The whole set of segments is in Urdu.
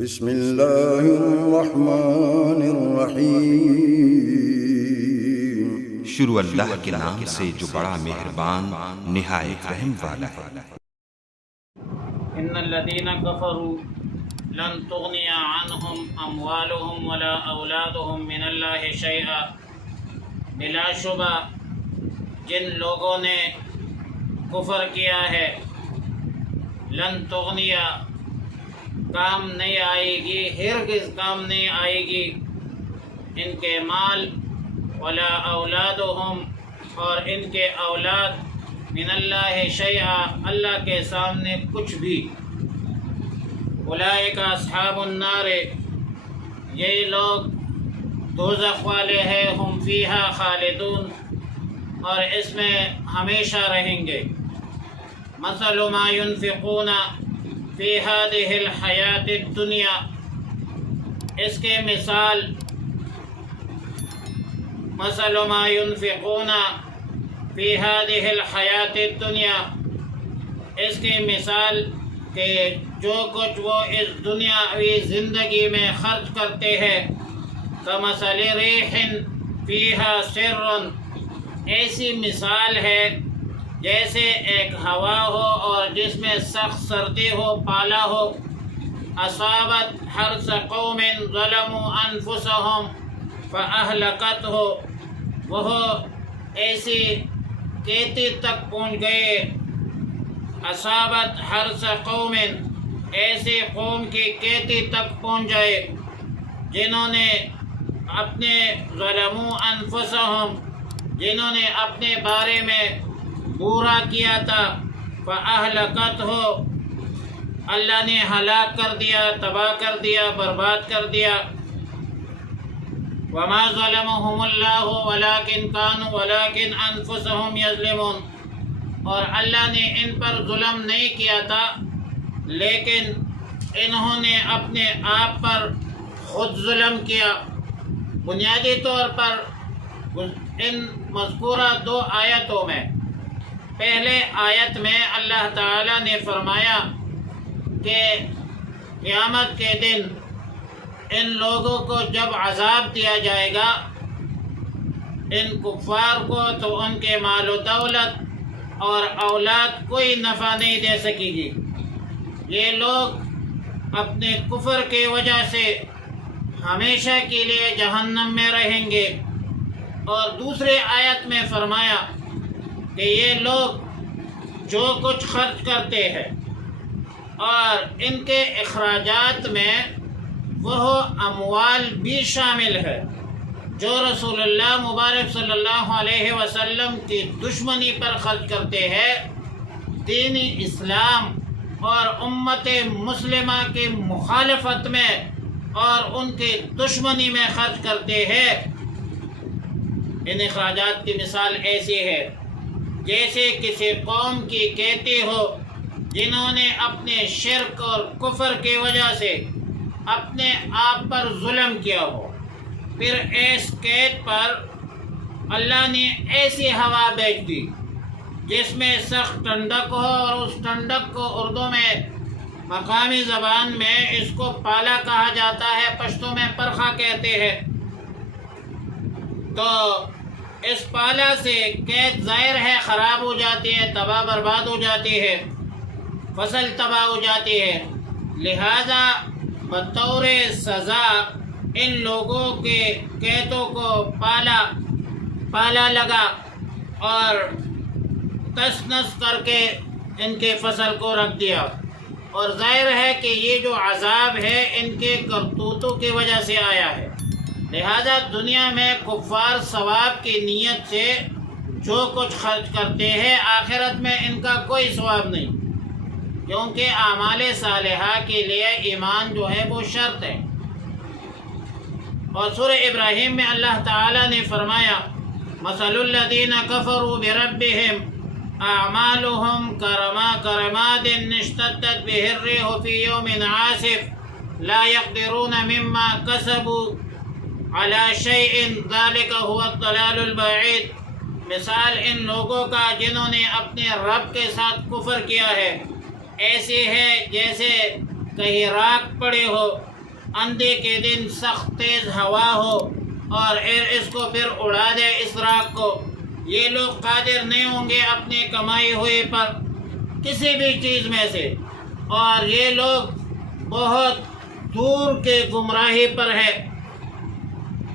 بسم اللہ الرحمن الرحیم۔ شروع اللہ کے نام سے جو بڑا مہربان نہایت رحم والا ہے۔ ان الذين كفروا لن تغني عنهم اموالهم ولا اولادهم من الله شيئا، بلا شبہ جن لوگوں نے کفر کیا ہے لن تغنیا کام نہیں آئے گی، ہرگز کام نہیں آئے گی ان کے مال ولا اولادهم اور ان کے اولاد من اللہ شیئا اللہ کے سامنے کچھ بھی۔ اولئک اصحاب النار یہی لوگ دوزخ والے ہیں، ہم فیہا خالدون اور اس میں ہمیشہ رہیں گے۔ مثل ما ينفقون فی هذه الحیات الدنیا، اس کے مثال مثل ما ينفقون فی هذه الحیات الدنیا، اس کی مثال کہ جو کچھ وہ اس دنیاوی زندگی میں خرچ کرتے ہیں، کمثل ریح فیہا سر، ایسی مثال ہے جیسے ایک ہوا ہو اور جس میں سخت سردی ہو، پالا ہو، اصابت حرث قوم ظلموا انفسهم فاہلکتہ، وہ ایسی کھیتی تک پہنچ گئے، اصابت حرث قوم ایسی قوم کی کھیتی تک پہنچ جائے جنہوں نے اپنے ظلموا انفسهم، جنہوں نے اپنے بارے میں برا کیا تھا، فاہلکتہ اللہ نے ہلاک کر دیا، تباہ کر دیا، برباد کر دیا۔ وما ظلمهم اللہ ولکن انفسهم یظلمون، اور اللہ نے ان پر ظلم نہیں کیا تھا لیکن انہوں نے اپنے آپ پر خود ظلم کیا۔ بنیادی طور پر ان مذکورہ دو آیتوں میں، پہلے آیت میں اللہ تعالیٰ نے فرمایا کہ قیامت کے دن ان لوگوں کو جب عذاب دیا جائے گا، ان کفار کو، تو ان کے مال و دولت اور اولاد کوئی نفع نہیں دے سکے گی، یہ لوگ اپنے کفر کی وجہ سے ہمیشہ کے لیے جہنم میں رہیں گے۔ اور دوسرے آیت میں فرمایا کہ یہ لوگ جو کچھ خرچ کرتے ہیں اور ان کے اخراجات میں وہ اموال بھی شامل ہے جو رسول اللہ مبارک صلی اللہ علیہ وسلم کی دشمنی پر خرچ کرتے ہیں، دین اسلام اور امت مسلمہ کی مخالفت میں اور ان کی دشمنی میں خرچ کرتے ہیں۔ ان اخراجات کی مثال ایسی ہے جیسے کسی قوم کی کھیتی ہو جنہوں نے اپنے شرک اور کفر کی وجہ سے اپنے آپ پر ظلم کیا ہو، پھر اس کھیت پر اللہ نے ایسی ہوا بھیج دی جس میں سخت ٹھنڈک ہو، اور اس ٹھنڈک کو اردو میں مقامی زبان میں اس کو پالا کہا جاتا ہے، پشتو میں پرخا کہتے ہیں۔ تو اس پالا سے کھیت ظاہر ہے خراب ہو جاتی ہے، تباہ برباد ہو جاتی ہے، فصل تباہ ہو جاتی ہے، لہذا بطور سزا ان لوگوں کے کھیتوں کو پالا لگا اور تس نس کر کے ان کے فصل کو رکھ دیا، اور ظاہر ہے کہ یہ جو عذاب ہے ان کے کرتوتوں کی وجہ سے آیا ہے۔ لہذا دنیا میں کفار ثواب کی نیت سے جو کچھ خرچ کرتے ہیں، آخرت میں ان کا کوئی ثواب نہیں، کیونکہ اعمال صالحہ کے لیے ایمان جو ہے وہ شرط ہے۔ اور سورہ ابراہیم میں اللہ تعالیٰ نے فرمایا مثل الذین کفروا بربہم اعمالهم کرماد اشتدت به الريح في يوم عاصف لا يقدرون مما كسبوا على شيء ذلك هو الضلال البعید، مثال ان لوگوں کا جنہوں نے اپنے رب کے ساتھ کفر کیا ہے ایسی ہے جیسے کہیں راکھ پڑے ہو، اندھے کے دن سخت تیز ہوا ہو اور اس کو پھر اڑا دے اس راکھ کو، یہ لوگ قادر نہیں ہوں گے اپنے کمائی ہوئے پر کسی بھی چیز میں سے، اور یہ لوگ بہت دور کے گمراہی پر ہے۔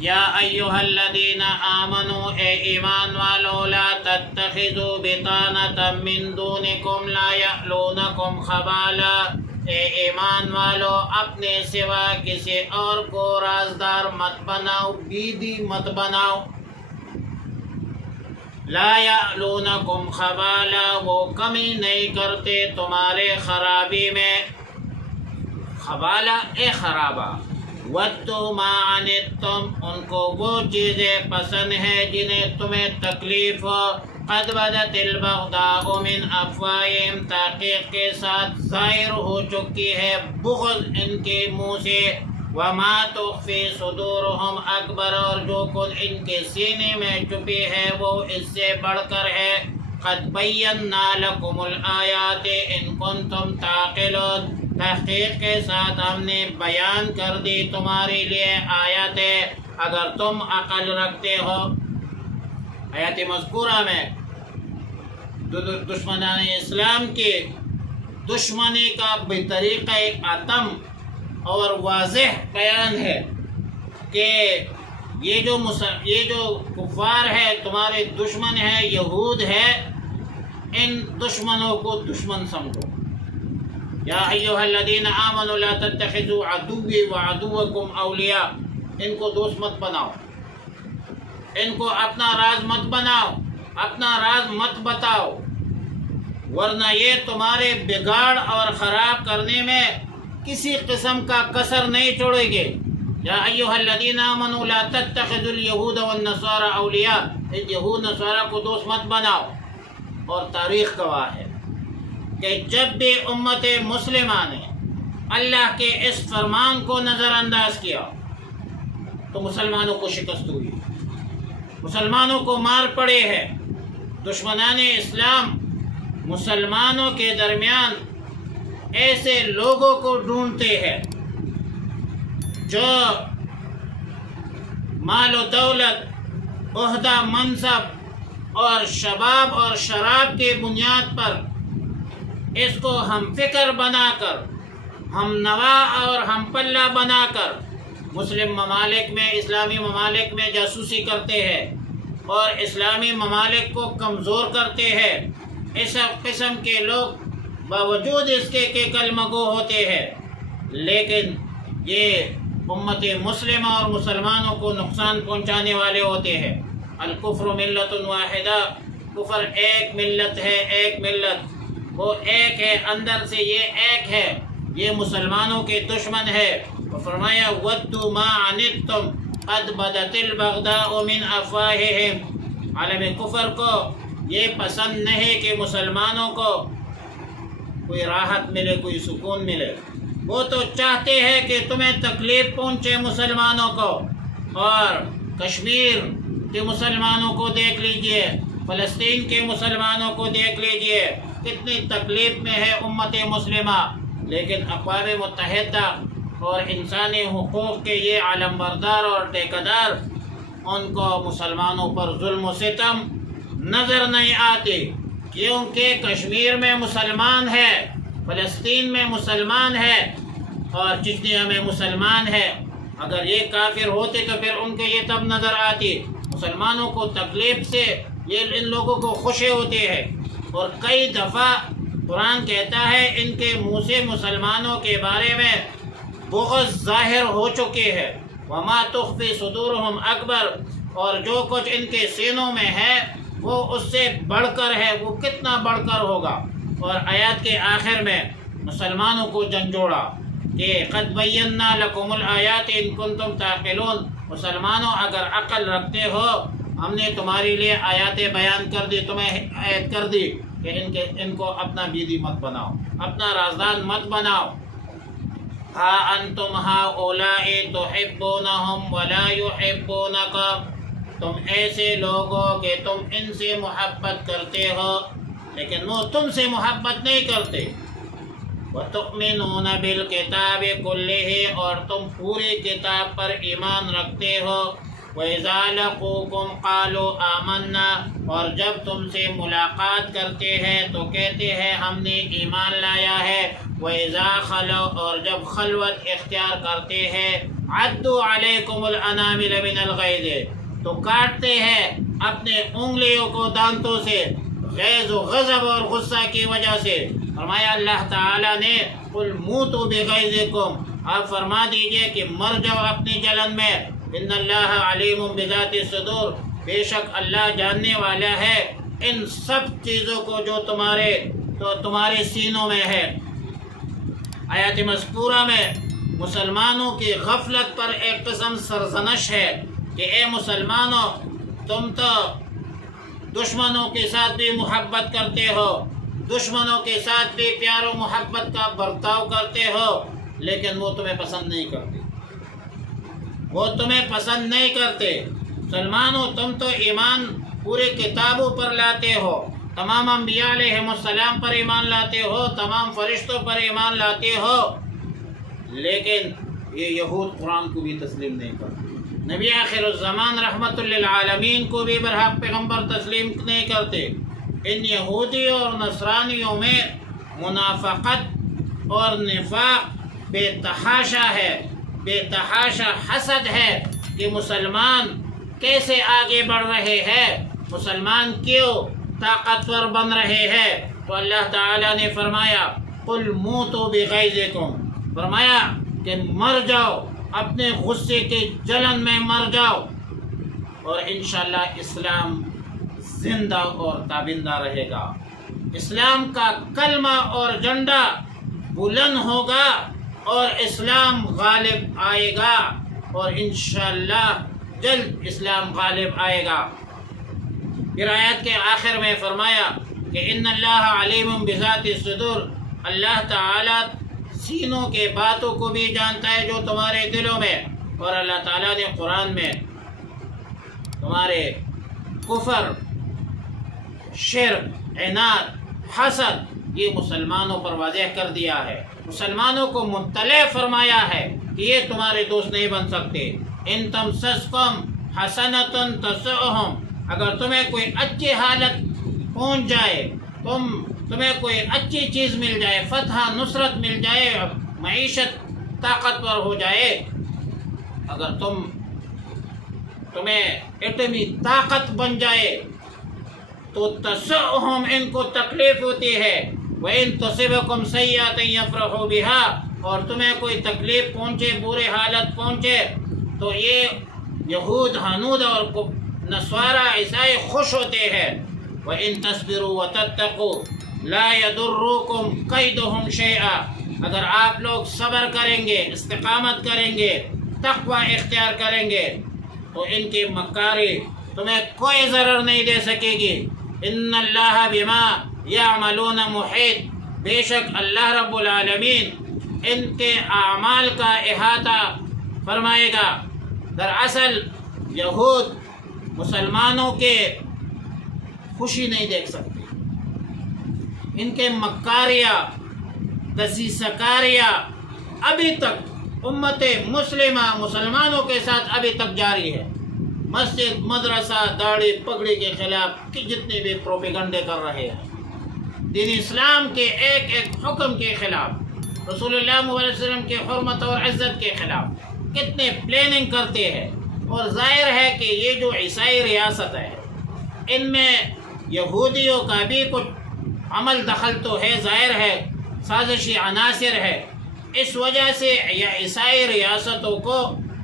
یا ایھا الذین آمنوا، اے ایمان والو، لا تتخذوا بطانة من دونکم لا یألونکم خبالا، اے ایمان والو اپنے سوا کسی اور کو رازدار مت بناؤ، بیدی مت بناؤ۔ لا یألونکم خبالا، وہ کمی نہیں کرتے تمہارے خرابی میں، خبالہ اے خرابہ۔ وَدُّوا مَا عَنِتُّمْ، ان کو وہ چیزیں پسند ہیں جنہیں تمہیں تکلیف ہو۔ قَدْ بَدَتِ الْبَغْضَاءُ مِنْ أَفْوَاهِهِمْ، تحقیق کے ساتھ ظاہر ہو چکی ہے بغض ان کے منہ سے۔ وَمَا تُخْفِي صُدُورُهُمْ أَكْبَرُ، اور جو کچھ ان کے سینے میں چھپی ہے وہ اس سے بڑھ کر ہے۔ قَدْ بَيَّنَّا لَكُمُ الْآيَاتِ إِن كُنتُمْ تَعْقِلُونَ، تحقیق کے ساتھ ہم نے بیان کر دی تمہارے لیے آیاتیں اگر تم عقل رکھتے ہو۔ آیات مذکورہ میں دشمنان اسلام کی دشمنی کا بطریقہ عتم اور واضح بیان ہے کہ یہ جو کفار ہے تمہارے دشمن ہے، یہود ہے، ان دشمنوں کو دشمن سمجھو۔ یا ایھا الذین آمنوا لا تتخذوا عدوی وعدوکم اولیاء، ان کو دوست مت بناؤ، ان کو اپنا راز مت بناؤ، اپنا راز مت بتاؤ، ورنہ یہ تمہارے بگاڑ اور خراب کرنے میں کسی قسم کا کسر نہیں چھوڑے گے۔ یا ایھا الذین آمنوا لا تتخذوا اليہود والنصارى اولیاء، اس یہود نصارہ کو دوست مت بناؤ۔ اور تاریخ گواہ ہے کہ جب بھی امت مسلمہ نے اللہ کے اس فرمان کو نظر انداز کیا تو مسلمانوں کو شکست ہوئی، مسلمانوں کو مار پڑے ہے۔ دشمنان اسلام مسلمانوں کے درمیان ایسے لوگوں کو ڈھونڈتے ہیں جو مال و دولت، عہدہ، منصب اور شباب اور شراب کے بنیاد پر اس کو ہم فکر بنا کر، ہم نوا اور ہم پلہ بنا کر مسلم ممالک میں، اسلامی ممالک میں جاسوسی کرتے ہیں اور اسلامی ممالک کو کمزور کرتے ہیں۔ اس قسم کے لوگ باوجود اس کے کہ کلمہ گو ہوتے ہیں، لیکن یہ امت مسلمہ اور مسلمانوں کو نقصان پہنچانے والے ہوتے ہیں۔ الکفر ملت واحدہ، کفر ایک ملت ہے، ایک ملت، وہ ایک ہے، اندر سے یہ ایک ہے، یہ مسلمانوں کے دشمن ہے۔ فرمایا وَدُّوا مَا عَنِتُّمْ قَدْ بَدَتِ الْبَغْضَاءُ مِنْ أَفْوَاهِهِمْ، عالم کفر کو یہ پسند نہیں کہ مسلمانوں کو کوئی راحت ملے، کوئی سکون ملے، وہ تو چاہتے ہیں کہ تمہیں تکلیف پہنچے مسلمانوں کو۔ اور کشمیر کے مسلمانوں کو دیکھ لیجئے، فلسطین کے مسلمانوں کو دیکھ لیجئے، کتنی تکلیف میں ہے امت مسلمہ، لیکن اقوام متحدہ اور انسانی حقوق کے یہ علم بردار اور ٹھیکیدار، ان کو مسلمانوں پر ظلم و ستم نظر نہیں آتے، کیونکہ کشمیر میں مسلمان ہے، فلسطین میں مسلمان ہے اور چچنیا میں مسلمان ہے۔ اگر یہ کافر ہوتے تو پھر ان کے یہ تب نظر آتی۔ مسلمانوں کو تکلیف سے یہ ان لوگوں کو خوشی ہوتی ہے، اور کئی دفعہ قرآن کہتا ہے ان کے منہ سے مسلمانوں کے بارے میں بغض ظاہر ہو چکی ہے۔ وما تخفی صدورہم اکبر، اور جو کچھ ان کے سینوں میں ہے وہ اس سے بڑھ کر ہے، وہ کتنا بڑھ کر ہوگا۔ اور آیات کے آخر میں مسلمانوں کو جھنجھوڑا کہ قد بینا لکم الآیات ان کنتم تعقلون، مسلمانوں اگر عقل رکھتے ہو ہم نے تمہارے لیے آیاتیں بیان کر دی، تمہیں ہدایت کر دی کہ ان کو اپنا بیدی مت بناؤ، اپنا رازدان مت بناؤ۔ ہا انتم ہؤلاء تحبونہم ولا یحبونکم، تم ایسے لوگ ہو کہ تم ان سے محبت کرتے ہو لیکن وہ تم سے محبت نہیں کرتے۔ وَتُؤْمِنُونَ بِالْكِتَابِ كُلِّهِ اور تم پوری کتاب پر ایمان رکھتے ہو. وَإِذَا لَقُوكُمْ قَالُوا آمَنَّا اور جب تم سے ملاقات کرتے ہیں تو کہتے ہیں ہم نے ایمان لایا ہے. وَإِذَا خَلَوْا اور جب خلوت اختیار کرتے ہیں عَدُّوا عَلَيْكُمُ الْأَنَامِلَ مِنَ الْغَيْظِ تو کاٹتے ہیں اپنے انگلیوں کو دانتوں سے غیظ و غضب اور غصہ کی وجہ سے. فرمایا اللہ تعالیٰ نے قُلْ مُوتُوا بِغَيْظِكُمْ آپ فرما دیجئے کہ مر جاؤ اپنی جلن میں. ان اللہ علیم بذات الصدور بے شک اللہ جاننے والا ہے ان سب چیزوں کو جو تمہارے سینوں میں ہے. آیات مذکورہ میں مسلمانوں کی غفلت پر ایک قسم سرزنش ہے کہ اے مسلمانوں تم تو دشمنوں کے ساتھ بھی محبت کرتے ہو، دشمنوں کے ساتھ بھی پیار و محبت کا برتاؤ کرتے ہو، لیکن وہ تمہیں پسند نہیں کرتے، وہ تمہیں پسند نہیں کرتے. مسلمانوں تم تو ایمان پورے کتابوں پر لاتے ہو، تمام انبیاء علیہ السلام پر ایمان لاتے ہو، تمام فرشتوں پر ایمان لاتے ہو، لیکن یہ یہود قرآن کو بھی تسلیم نہیں کرتے. نبی آخر الزمان رحمت للعالمین کو بھی برحق پیغمبر تسلیم نہیں کرتے. ان یہودی اور نصرانیوں میں منافقت اور نفاق بے تحاشا ہے، بے تحاشا حسد ہے کہ مسلمان کیسے آگے بڑھ رہے ہیں، مسلمان کیوں طاقتور بن رہے ہیں. تو اللہ تعالیٰ نے فرمایا قُلْ مُوتُوا بِغَيْظِكُمْ فرمایا کہ مر جاؤ اپنے غصے کے جلن میں مر جاؤ، اور انشاءاللہ اسلام زندہ اور تابندہ رہے گا. اسلام کا کلمہ اور جھنڈا بلند ہوگا اور اسلام غالب آئے گا، اور انشاءاللہ جلد اسلام غالب آئے گا. پھر آیت کے آخر میں فرمایا کہ ان اللہ علیم بذات الصدور اللہ تعالیٰ سینوں کے باتوں کو بھی جانتا ہے جو تمہارے دلوں میں. اور اللہ تعالیٰ نے قرآن میں تمہارے کفر، شرک، عناد، حسد یہ مسلمانوں پر واضح کر دیا ہے، مسلمانوں کو مطلع فرمایا ہے کہ یہ تمہارے دوست نہیں بن سکتے. ان تمسسکم حسنۃ تسؤہم اگر تمہیں کوئی اچھی حالت پہنچ جائے، تمہیں کوئی اچھی چیز مل جائے، فتح نصرت مل جائے، معیشت طاقتور ہو جائے، اگر تمہیں ایٹمی طاقت بن جائے تو تسؤہم ان کو تکلیف ہوتی ہے. وَإِن تُصِبْكُمْ سَيِّئَةٌ يَفْرَحُوا بِهَا اور تمہیں کوئی تکلیف پہنچے، بری حالت پہنچے تو یہ یہود، ہنود اور نصارہ عیسائی خوش ہوتے ہیں. وَإِن تَصْبِرُوا وَتَتَّقُوا لَا يَضُرُّكُمْ كَيْدُهُمْ شَيْئًا اگر آپ لوگ صبر کریں گے، استقامت کریں گے، تقوی اختیار کریں گے تو ان کی مکاری تمہیں کوئی ضرر نہیں دے سکے گی. ان اللہ بما یعملون محیط بے شک اللہ رب العالمین ان کے اعمال کا احاطہ فرمائے گا. دراصل یہود مسلمانوں کے خوشی نہیں دیکھ سکتے، ان کے مکاریاں، دسیسکاریاں ابھی تک امت مسلمہ مسلمانوں کے ساتھ ابھی تک جاری ہے. مسجد، مدرسہ، داڑھی پگڑی کے خلاف جتنے بھی پروپیگنڈے کر رہے ہیں، دین اسلام کے ایک ایک حکم کے خلاف، رسول اللہ صلی اللہ علیہ وسلم کی حرمت اور عزت کے خلاف کتنے پلاننگ کرتے ہیں. اور ظاہر ہے کہ یہ جو عیسائی ریاست ہے ان میں یہودیوں کا بھی کچھ عمل دخل تو ہے، ظاہر ہے سازشی عناصر ہے. اس وجہ سے یہ عیسائی ریاستوں کو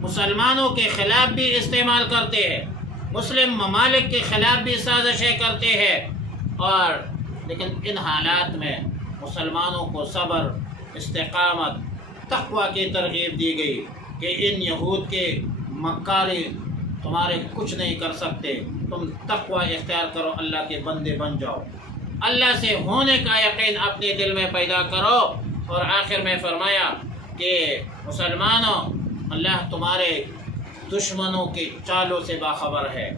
مسلمانوں کے خلاف بھی استعمال کرتے ہیں، مسلم ممالک کے خلاف بھی سازشیں کرتے ہیں. اور لیکن ان حالات میں مسلمانوں کو صبر، استقامت، تقوی کی ترغیب دی گئی کہ ان یہود کے مکاری تمہارے کچھ نہیں کر سکتے، تم تقوی اختیار کرو، اللہ کے بندے بن جاؤ، اللہ سے ہونے کا یقین اپنے دل میں پیدا کرو. اور آخر میں فرمایا کہ مسلمانوں اللہ تمہارے دشمنوں کے چالوں سے باخبر ہے.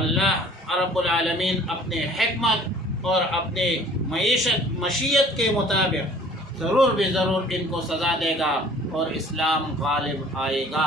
اللہ رب العالمین اپنے حکمت اور اپنے مشیت کے مطابق ضرور بھی ضرور ان کو سزا دے گا اور اسلام غالب آئے گا۔